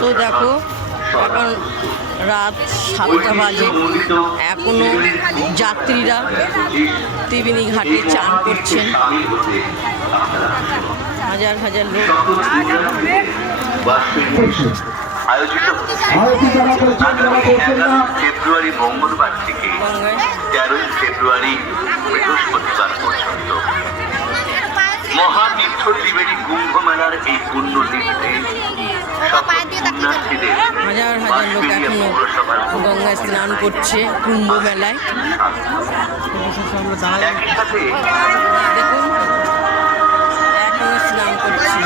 তো দেখো এখন রাত 7টা বাজে, এখনো যাত্রীরা ত্রিবেণী ঘাটে চান করছেন। হাজার হাজার লোক আয়োজিত ফেব্রুয়ারি মঙ্গলবার থেকে 13 ফেব্রুয়ারি বৃহস্পতিবার পর্যন্ত মহাতীর্থ ত্রিবেণী কুম্ভ মেলার এই পুণ্য তীর্থে হাজার হাজার লোক এখনো গঙ্গায় স্নান করছে কুম্ভ মেলায়। দেখুন এখনো স্নান করছে।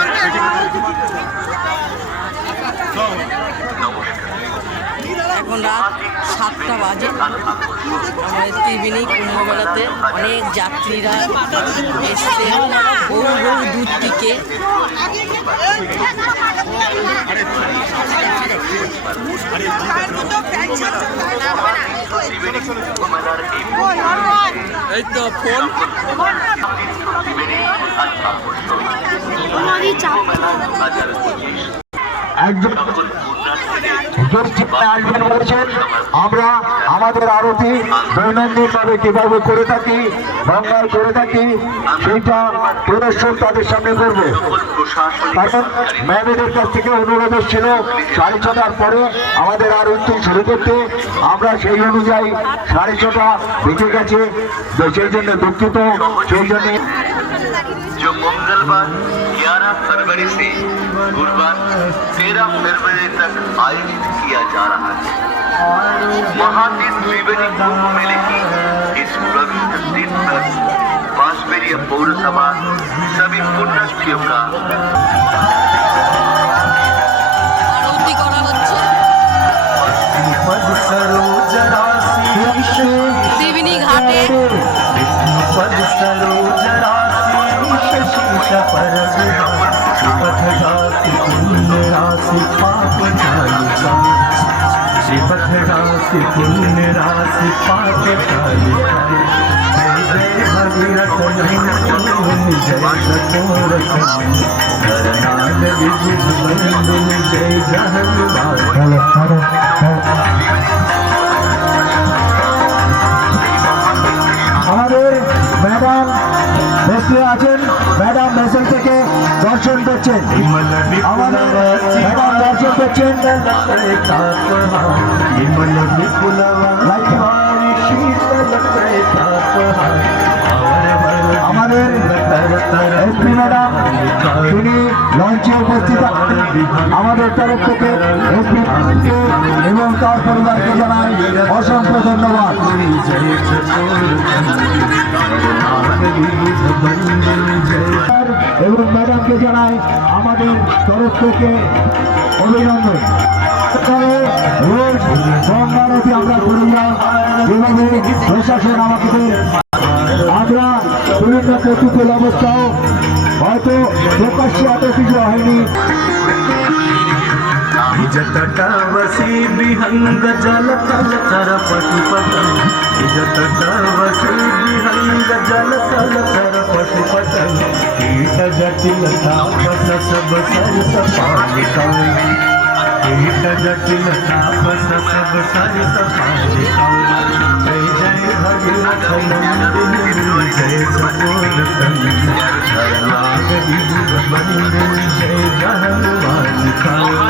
এখন রাত 7টা বাজে। আমাদের ত্রিবেণী কুম্ভ মেলাতে অনেক যাত্রীরা এসছে বহু বহু দূর থেকে। এই তো ফোন আমরা আমাদের আরতি দৈনন্দিন ভাবে কিভাবে করে থাকি, গঙ্গায় করে থাকি, সেইটা প্রদর্শন তাদের সামনে করবে। কারণ ম্যামেদের কাছ থেকে অনুরোধ ছিল 6:30টার পরে আমাদের আরতি শুরু করতে। আমরা সেই অনুযায়ী 6:30 বেঁচে গেছে, সেই জন্য দুঃখিত। সেই জন্য जो मंगलवार 11 फरवरी से गुरुवार 13 फरवरी तक आयोजित किया जा रहा है। महातीर्थ त्रिवेणी कुंभ मेले की इस पवित्र दिन पर बांसबेरिया पौरसभा सभी पुण्यतिथियों का আরতি করা হচ্ছে ত্রিবেণী ঘাটে। আমাদের ম্যাডাম বসে আছেন, ম্যাডাম মেসেল থেকে দর্শন করছেন। আমাদের ম্যাডাম দর্শন করছেন। আমাদের এসপি ম্যাডাম তিনি লঞ্চে উপস্থিত আছেন। আমাদের তরফ থেকে এসপি এবং তার পরিবারকে জানাই অসংখ্য ধন্যবাদ। এবং ম্যাডামকে জানাই আমাদের তরফ থেকে অভিনন্দন। রোজ গঙ্গা নদী আমরা করে যাই, যেভাবে প্রশাসন আমাকে আমরা বিভিন্ন প্রতিকূল অবস্থাও হয়তো প্রকাশ্যে এত কিছু হয়নি। जटवसी विहंग जल तल कर पशुपत, जटवसी विहंग जल तल कर पशुपत, कीट जटिल तापस सब सरस पालिकाई, कीट जटिल तापस सब सरस पालिकाई। जय जय भगवत नंदिनी जय सपोल कंद, हर लाग विभुर बंदन जय जहनुमान खाई।